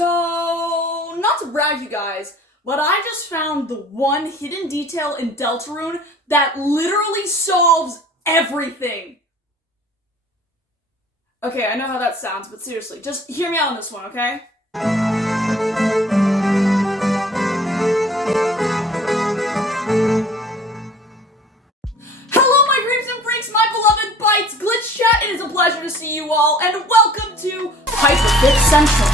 So, not to brag you guys, but I just found the one hidden detail in Deltarune that literally solves everything. Okay, I know how that sounds, but seriously, just hear me out on this one, okay? Hello, my creeps and freaks, my beloved Bytes Glitch Chat. It is a pleasure to see you all, and welcome to Hyperfix Central.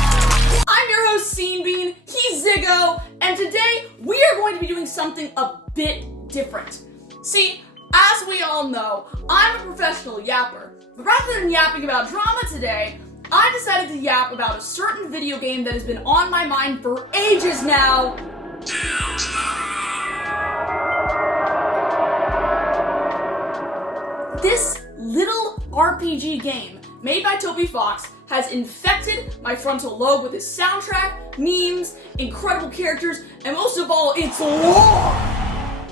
I'm your host, Scenebean, he's Ziggo, and today we are going to be doing something a bit different. See, as we all know, I'm a professional yapper, but rather than yapping about drama today, I decided to yap about a certain video game that has been on my mind for ages now. This little RPG game, made by tobyfox, has infected my frontal lobe with its soundtrack, memes, incredible characters, and most of all, its lore!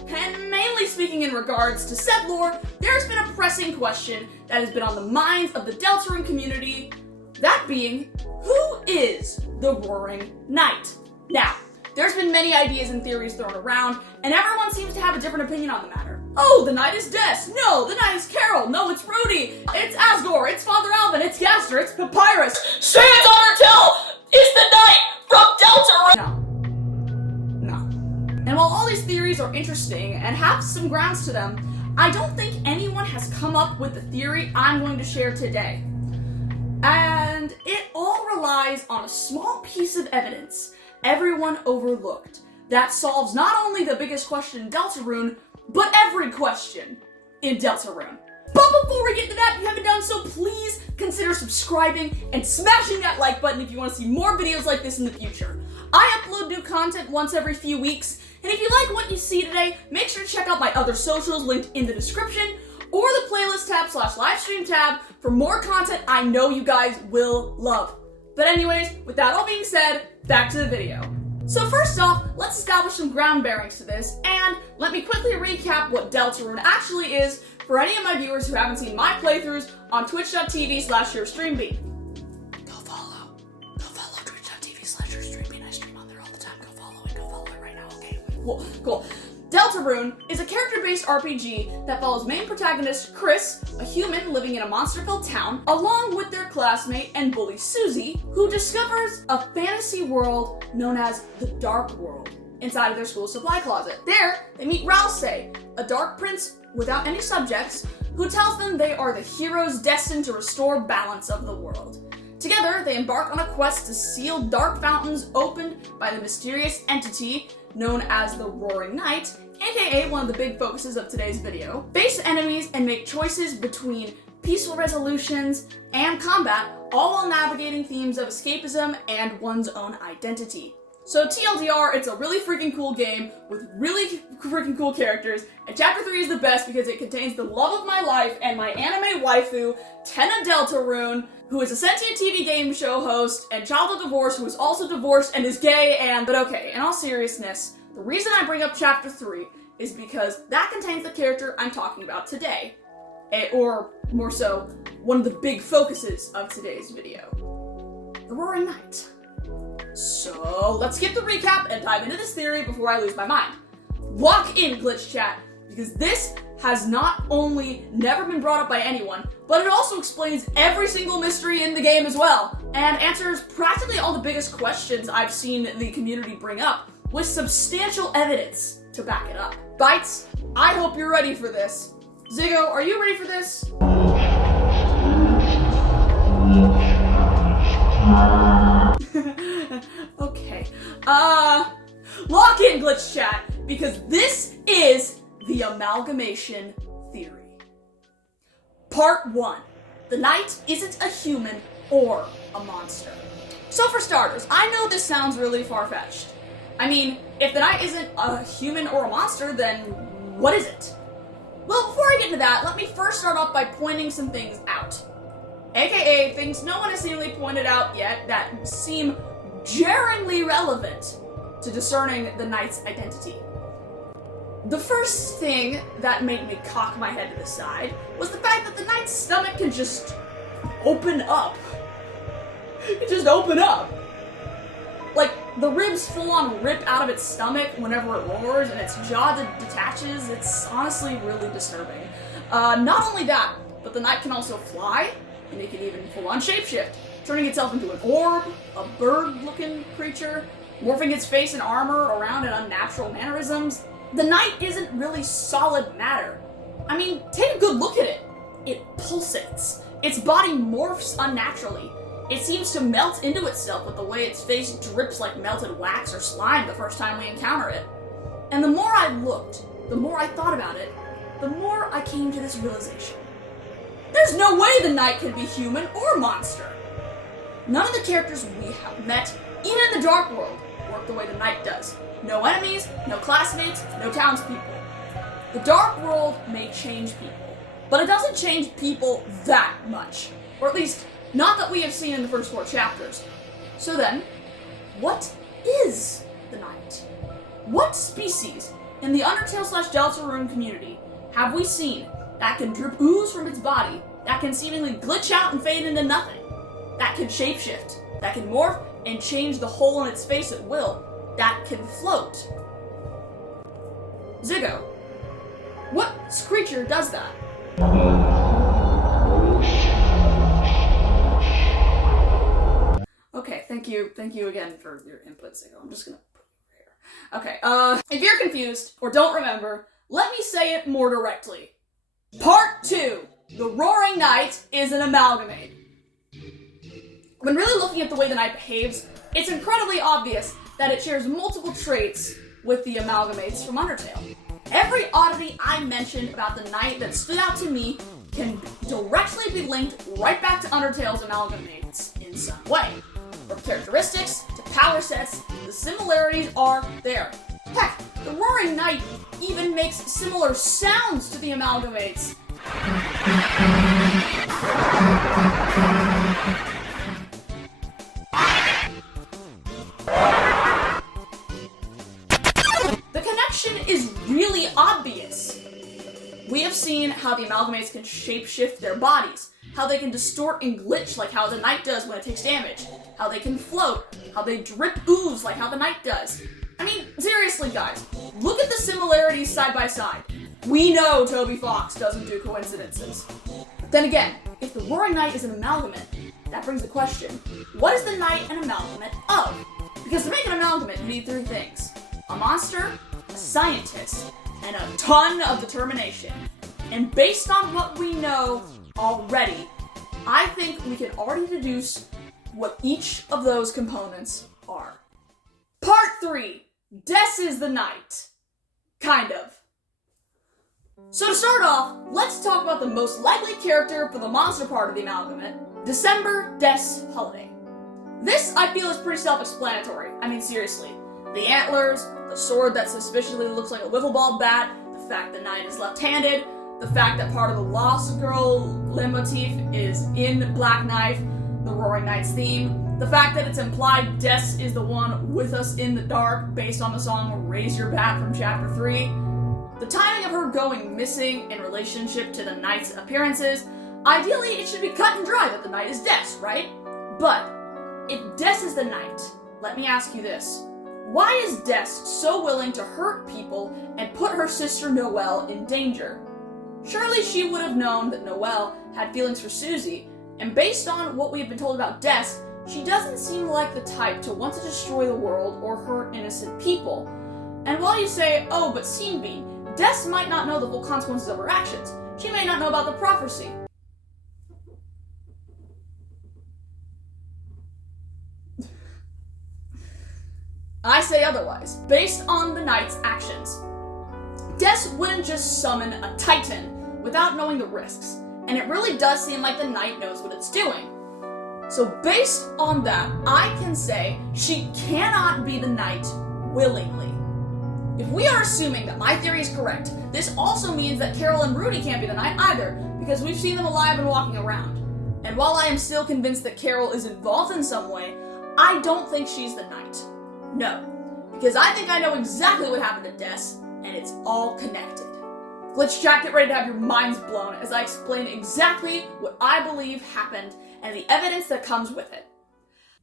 And mainly speaking in regards to said lore, there's been a pressing question that has been on the minds of the Deltarune community, that being, who is the Roaring Knight? Now, there's been many ideas and theories thrown around, and everyone seems to have a different opinion on the matter. Oh, the knight is Des. No, the knight is Carol. No, it's Rudy. It's Asgore. It's Father Alvin. It's Gaster. It's Papyrus. Sans Undertale is the knight from Deltarune. No. And while all these theories are interesting and have some grounds to them, I don't think anyone has come up with the theory I'm going to share today. And it all relies on a small piece of evidence everyone overlooked that solves not only the biggest question in Deltarune, but every question in Deltarune. But before we get to that, if you haven't done so, please consider subscribing and smashing that like button if you want to see more videos like this in the future. I upload new content once every few weeks, and if you like what you see today, make sure to check out my other socials linked in the description, or the playlist tab / livestream tab for more content I know you guys will love. But anyways, with that all being said, back to the video. So first off, let's establish some ground bearings to this, and let me quickly recap what Deltarune actually is for any of my viewers who haven't seen my playthroughs on twitch.tv/yourstreambean. Go follow twitch.tv/yourstreambean. I stream on there all the time. Go follow it right now, okay? Cool. Deltarune is a character-based RPG that follows main protagonist Chris, a human living in a monster-filled town, along with their classmate and bully Susie, who discovers a fantasy world known as the Dark World inside of their school supply closet. There, they meet Rouse, a dark prince without any subjects, who tells them they are the heroes destined to restore balance of the world. Together, they embark on a quest to seal dark fountains opened by the mysterious entity known as the Roaring Knight, aka one of the big focuses of today's video, face enemies and make choices between peaceful resolutions and combat, all while navigating themes of escapism and one's own identity. So TLDR, it's a really freaking cool game with really freaking cool characters, and Chapter 3 is the best because it contains the love of my life and my anime waifu, Tenna Deltarune, who is a sentient TV game show host and child of divorce who is also divorced and is gay but okay, in all seriousness, the reason I bring up Chapter 3 is because that contains the character I'm talking about today. Or, more so, one of the big focuses of today's video. The Roaring Knight. So, let's skip the recap and dive into this theory before I lose my mind. Lock in, Glitch Chat, because this has not only never been brought up by anyone, but it also explains every single mystery in the game as well, and answers practically all the biggest questions I've seen the community bring up, with substantial evidence to back it up. Bytes, I hope you're ready for this. Ziggo, are you ready for this? Okay. Lock in, Glitch Chat, because this is the Amalgamation theory. Part 1. The knight isn't a human or a monster. So for starters, I know this sounds really far-fetched. I mean, if the knight isn't a human or a monster, then what is it? Well, before I get into that, let me first start off by pointing some things out. AKA things no one has seemingly pointed out yet that seem jarringly relevant to discerning the knight's identity. The first thing that made me cock my head to the side was the fact that the knight's stomach can just open up. It just open up. The ribs full on rip out of its stomach whenever it roars, and its jaw detaches. It's honestly really disturbing. Not only that, but the knight can also fly, and it can even full on shapeshift, turning itself into an orb, a bird-looking creature, morphing its face and armor around in unnatural mannerisms. The knight isn't really solid matter. I mean, take a good look at it. It pulsates. Its body morphs unnaturally. It seems to melt into itself with the way its face drips like melted wax or slime the first time we encounter it. And the more I looked, the more I thought about it, the more I came to this realization. There's no way the knight can be human or monster. None of the characters we have met, even in the Dark World, work the way the knight does. No enemies, no classmates, no townspeople. The Dark World may change people, but it doesn't change people that much. Or at least, not that we have seen in the first 4 chapters. So then, what is the knight? What species in the Undertale/Deltarune community have we seen that can drip ooze from its body, that can seemingly glitch out and fade into nothing, that can shapeshift, that can morph and change the hole in its face at will, that can float? Ziggo, what creature does that? Okay, thank you again for your input, Ziggo. I'm just gonna put it here. Okay, if you're confused or don't remember, let me say it more directly. Part 2, the Roaring Knight is an Amalgamate. When really looking at the way the knight behaves, it's incredibly obvious that it shares multiple traits with the Amalgamates from Undertale. Every oddity I mentioned about the knight that stood out to me can directly be linked right back to Undertale's Amalgamates in some way. From characteristics to power sets, the similarities are there. Heck, the Roaring Knight even makes similar sounds to the Amalgamates. The connection is really obvious. We have seen how the Amalgamates can shapeshift their bodies, how they can distort and glitch like how the knight does when it takes damage, how they can float, how they drip ooze like how the knight does. I mean, seriously guys, look at the similarities side by side. We know tobyfox doesn't do coincidences. But then again, if the Roaring Knight is an amalgamate, that brings the question, what is the knight an amalgamate of? Because to make an amalgamate, you need 3 things. A monster, a scientist, and a ton of determination. And based on what we know already, I think we can already deduce what each of those components are. Part 3, Des is the knight. Kind of. So to start off, let's talk about the most likely character for the monster part of the Amalgamate, December Des Holiday. This, I feel, is pretty self-explanatory. I mean, seriously. The antlers, the sword that suspiciously looks like a wiffle ball bat, the fact the knight is left-handed, the fact that part of the Lost Girl leitmotif is in Black Knife, the Roaring Knight's theme, the fact that it's implied Des is the one with us in the dark based on the song Raise Your Bat from Chapter 3, the timing of her going missing in relationship to the knight's appearances. Ideally, it should be cut and dry that the knight is Des, right? But if Des is the knight, let me ask you this. Why is Des so willing to hurt people and put her sister Noelle in danger? Surely she would have known that Noelle had feelings for Susie, and based on what we have been told about Des, she doesn't seem like the type to want to destroy the world or hurt innocent people. And while you say, oh, but Scenebean, Des might not know the full consequences of her actions. She may not know about the prophecy. I say otherwise. Based on the knight's actions, Des wouldn't just summon a titan without knowing the risks, and it really does seem like the knight knows what it's doing. So based on that, I can say she cannot be the knight willingly. If we are assuming that my theory is correct, this also means that Carol and Rudy can't be the knight either, because we've seen them alive and walking around. And while I am still convinced that Carol is involved in some way, I don't think she's the knight. No, because I think I know exactly what happened to Des, and it's all connected. Glitch chat, get ready to have your minds blown as I explain exactly what I believe happened and the evidence that comes with it.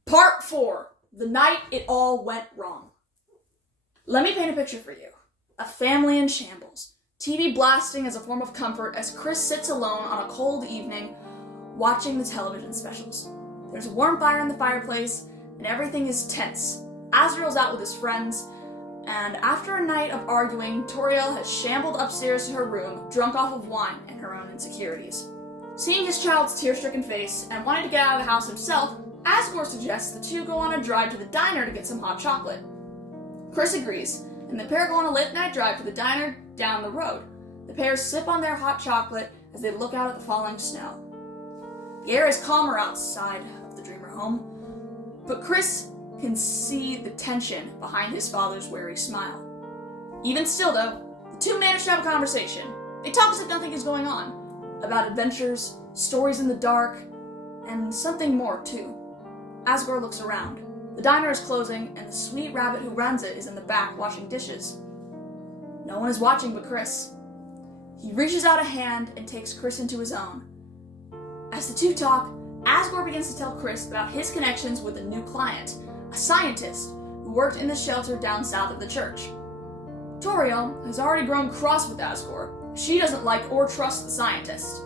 Part 4, the night it all went wrong. Let me paint a picture for you. A family in shambles. TV blasting as a form of comfort as Chris sits alone on a cold evening watching the television specials. There's a warm fire in the fireplace and everything is tense. Azrael's out with his friends, and after a night of arguing, Toriel has shambled upstairs to her room, drunk off of wine and her own insecurities. Seeing his child's tear-stricken face and wanting to get out of the house himself, Asgore suggests the two go on a drive to the diner to get some hot chocolate. Chris agrees, and the pair go on a late-night drive to the diner down the road. The pair sip on their hot chocolate as they look out at the falling snow. The air is calmer outside of the Dreamer home, but Chris can see the tension behind his father's wary smile. Even still, though, the two manage to have a conversation. They talk as if nothing is going on, about adventures, stories in the dark, and something more, too. Asgore looks around. The diner is closing, and the sweet rabbit who runs it is in the back washing dishes. No one is watching but Chris. He reaches out a hand and takes Chris into his own. As the two talk, Asgore begins to tell Chris about his connections with a new client, a scientist who worked in the shelter down south of the church. Toriel has already grown cross with Asgore. She doesn't like or trust the scientist,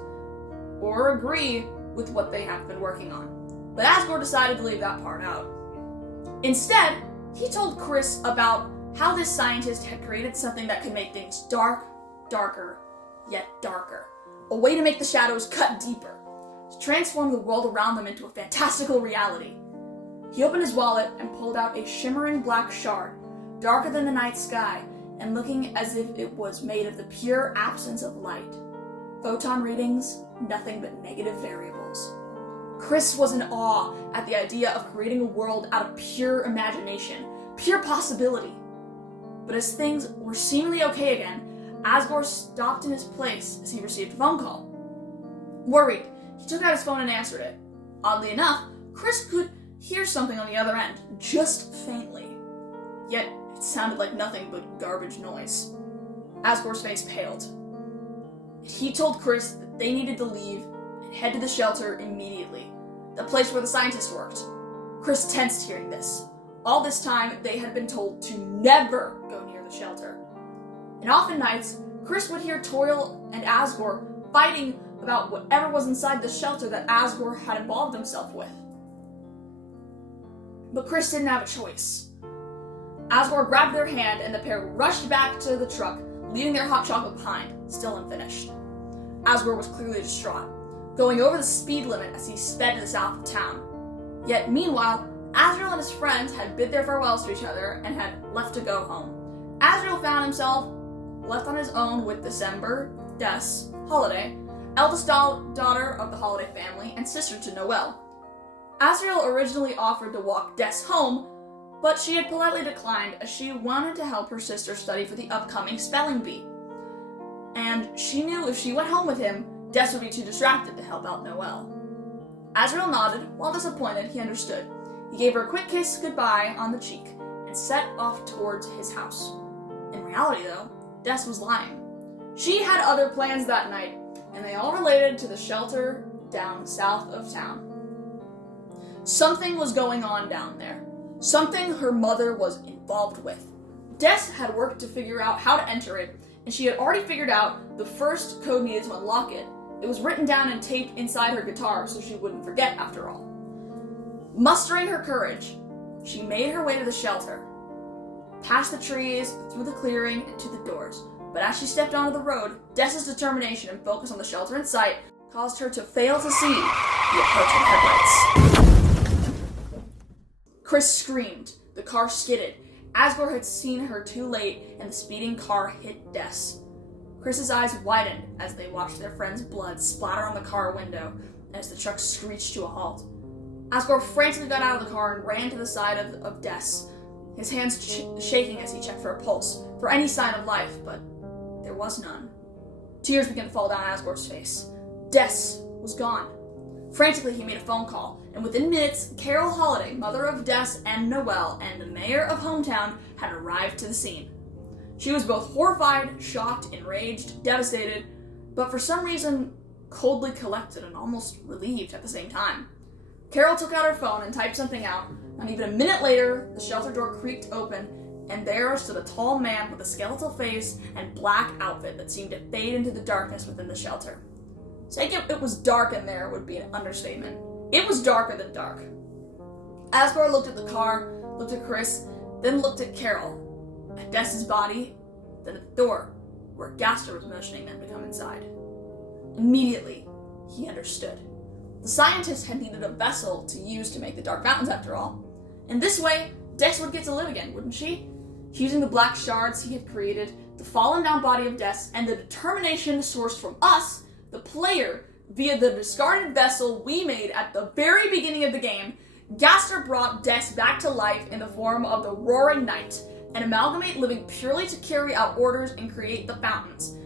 or agree with what they have been working on. But Asgore decided to leave that part out. Instead, he told Chris about how this scientist had created something that could make things dark, darker, yet darker. A way to make the shadows cut deeper, to transform the world around them into a fantastical reality. He opened his wallet and pulled out a shimmering black shard, darker than the night sky, and looking as if it was made of the pure absence of light. Photon readings, nothing but negative variables. Chris was in awe at the idea of creating a world out of pure imagination, pure possibility. But as things were seemingly okay again, Asgore stopped in his place as he received a phone call. Worried, he took out his phone and answered it. Oddly enough, Chris could hear something on the other end, just faintly. Yet, it sounded like nothing but garbage noise. Asgore's face paled. He told Chris that they needed to leave and head to the shelter immediately, the place where the scientist worked. Chris tensed hearing this. All this time, they had been told to never go near the shelter. And often nights, Chris would hear Toriel and Asgore fighting about whatever was inside the shelter that Asgore had involved himself with. But Chris didn't have a choice. Asgore grabbed their hand and the pair rushed back to the truck, leaving their hot chocolate behind, still unfinished. Asgore was clearly distraught, going over the speed limit as he sped to the south of town. Yet, meanwhile, Azrael and his friends had bid their farewells to each other and had left to go home. Azrael found himself left on his own with December, Des, Holiday, eldest daughter of the Holiday family and sister to Noelle. Azrael originally offered to walk Des home, but she had politely declined as she wanted to help her sister study for the upcoming spelling bee. And she knew if she went home with him, Des would be too distracted to help out Noelle. Azrael nodded. While disappointed, he understood. He gave her a quick kiss goodbye on the cheek and set off towards his house. In reality, though, Des was lying. She had other plans that night, and they all related to the shelter down south of town. Something was going on down there. Something her mother was involved with. Des had worked to figure out how to enter it, and she had already figured out the first code needed to unlock it. It was written down and taped inside her guitar so she wouldn't forget after all. Mustering her courage, she made her way to the shelter, past the trees, through the clearing, and to the doors. But as she stepped onto the road, Des's determination and focus on the shelter in sight caused her to fail to see the approaching headlights. Chris screamed. The car skidded. Asgore had seen her too late, and the speeding car hit Des. Chris's eyes widened as they watched their friend's blood splatter on the car window as the truck screeched to a halt. Asgore frantically got out of the car and ran to the side of Des, his hands shaking as he checked for a pulse, for any sign of life, but there was none. Tears began to fall down Asgore's face. Des was gone. Frantically, he made a phone call, and within minutes, Carol Holiday, mother of Des and Noelle, and the mayor of hometown had arrived to the scene. She was both horrified, shocked, enraged, devastated, but for some reason, coldly collected and almost relieved at the same time. Carol took out her phone and typed something out, Not even a minute later, the shelter door creaked open, and there stood a tall man with a skeletal face and black outfit that seemed to fade into the darkness within the shelter. Saying it was dark in there would be an understatement. It was darker than dark. Asgore looked at the car, looked at Chris, then looked at Carol, at Dess's body, then at the door, where Gaster was motioning them to come inside. Immediately, he understood. The scientists had needed a vessel to use to make the Dark Fountains after all. And this way, Dess would get to live again, wouldn't she? Using the black shards he had created, the fallen down body of Dess, and the determination sourced from us, the player, via the discarded vessel we made at the very beginning of the game, Gaster brought Dess back to life in the form of the Roaring Knight, an Amalgamate living purely to carry out orders and create the fountains.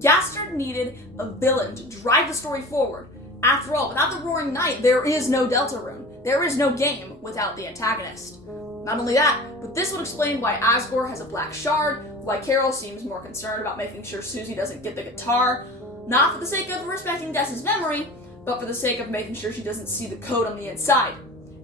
Gaster needed a villain to drive the story forward. After all, without the Roaring Knight, there is no Deltarune. There is no game without the antagonist. Not only that, but this would explain why Asgore has a black shard, why Carol seems more concerned about making sure Susie doesn't get the guitar, not for the sake of respecting Dess's memory, but for the sake of making sure she doesn't see the code on the inside.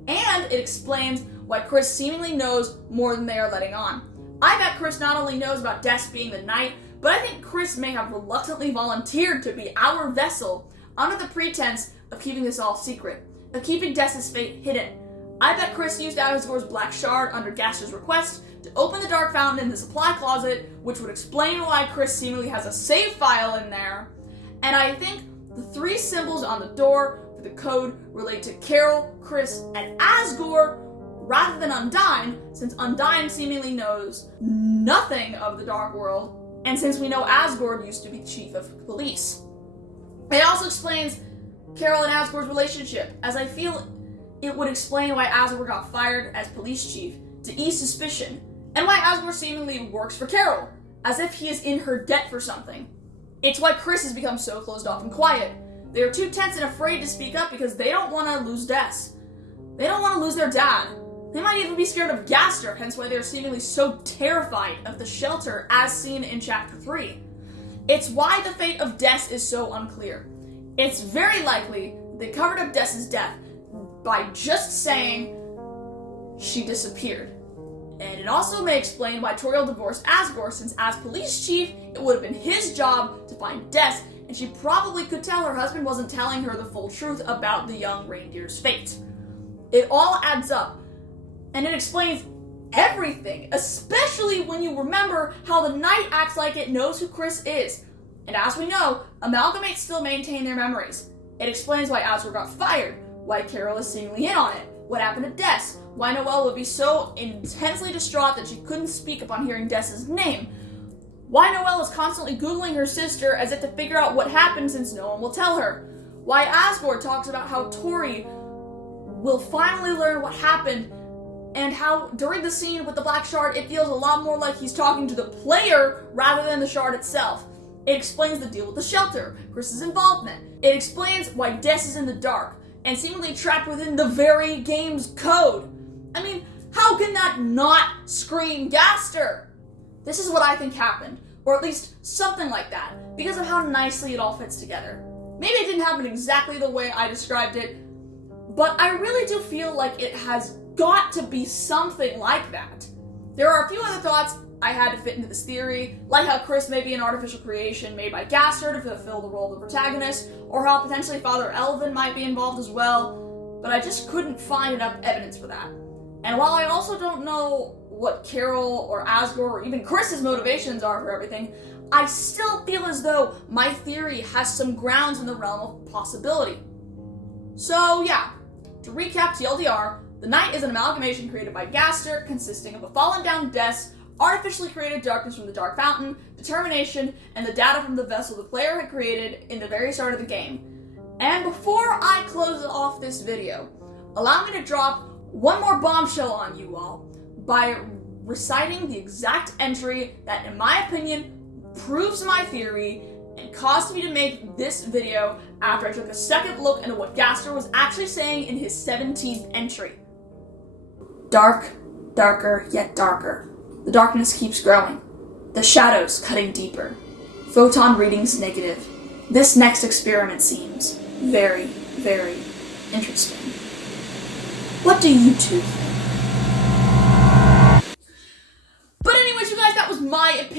And it explains why Chris seemingly knows more than they are letting on. I bet Chris not only knows about Dess being the knight, but I think Chris may have reluctantly volunteered to be our vessel under the pretense of keeping this all secret, of keeping Dess's fate hidden. I bet Chris used Asgore's black shard under Gaster's request to open the Dark Fountain in the supply closet, which would explain why Chris seemingly has a save file in there. And I think the 3 symbols on the door for the code relate to Carol, Chris, and Asgore rather than Undyne, since Undyne seemingly knows nothing of the Dark World, and since we know Asgore used to be chief of police. It also explains Carol and Asgore's relationship, as I feel it would explain why Asgore got fired as police chief to ease suspicion, and why Asgore seemingly works for Carol, as if he is in her debt for something. It's why Chris has become so closed off and quiet. They are too tense and afraid to speak up because they don't want to lose Dess. They don't want to lose their dad. They might even be scared of Gaster, hence why they are seemingly so terrified of the shelter as seen in Chapter 3. It's why the fate of Dess is so unclear. It's very likely they covered up Dess's death by just saying she disappeared. And it also may explain why Toriel divorced Asgore, since as police chief, it would have been his job to find Dess, and she probably could tell her husband wasn't telling her the full truth about the young reindeer's fate. It all adds up, and it explains everything, especially when you remember how the knight acts like it knows who Chris is. And as we know, Amalgamates still maintain their memories. It explains why Asgore got fired, why Carol is seemingly in on it, what happened to Dess, why Noelle would be so intensely distraught that she couldn't speak upon hearing Dess's name, why Noelle is constantly Googling her sister as if to figure out what happened since no one will tell her, why Asgore talks about how Tori will finally learn what happened, and how during the scene with the Black Shard it feels a lot more like he's talking to the player rather than the shard itself. It explains the deal with the shelter, Chris's involvement. It explains why Dess is in the dark, and seemingly trapped within the very game's code. I mean, how can that not scream Gaster? This is what I think happened, or at least something like that, because of how nicely it all fits together. Maybe it didn't happen exactly the way I described it, but I really do feel like it has got to be something like that. There are a few other thoughts I had to fit into this theory, like how Chris may be an artificial creation made by Gaster to fulfill the role of the protagonist, or how potentially Father Elvin might be involved as well, but I just couldn't find enough evidence for that. And while I also don't know what Carol or Asgore or even Chris's motivations are for everything, I still feel as though my theory has some grounds in the realm of possibility. So yeah, to recap TLDR, the Knight is an amalgamation created by Gaster, consisting of a fallen down Dess, artificially created darkness from the Dark Fountain, determination, and the data from the vessel the player had created in the very start of the game. And before I close off this video, allow me to drop one more bombshell on you all by reciting the exact entry that, in my opinion, proves my theory and caused me to make this video after I took a second look into what Gaster was actually saying in his 17th entry. Dark, darker, yet darker. The darkness keeps growing. The shadows cutting deeper. Photon readings negative. This next experiment seems very, very interesting. What do you two think?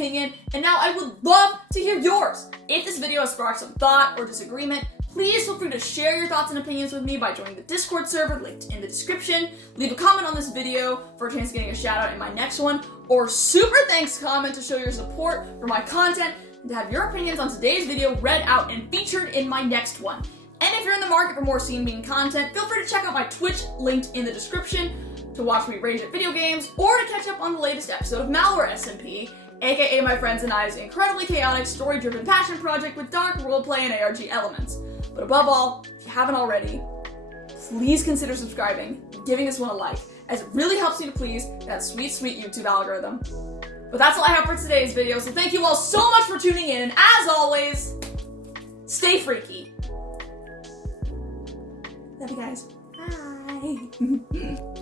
opinion, and now I would love to hear yours. If this video has sparked some thought or disagreement, please feel free to share your thoughts and opinions with me by joining the Discord server linked in the description. Leave a comment on this video for a chance of getting a shout out in my next one, or super thanks comment to show your support for my content and to have your opinions on today's video read out and featured in my next one. And if you're in the market for more Scenebean content, feel free to check out my Twitch linked in the description to watch me rage at video games or to catch up on the latest episode of Malware SMP, aka my friends and I's incredibly chaotic, story-driven passion project with dark roleplay and ARG elements. But above all, if you haven't already, please consider subscribing and giving this one a like, as it really helps me to please that sweet, sweet YouTube algorithm. But that's all I have for today's video, so thank you all so much for tuning in, and as always, stay freaky. Love you guys. Bye.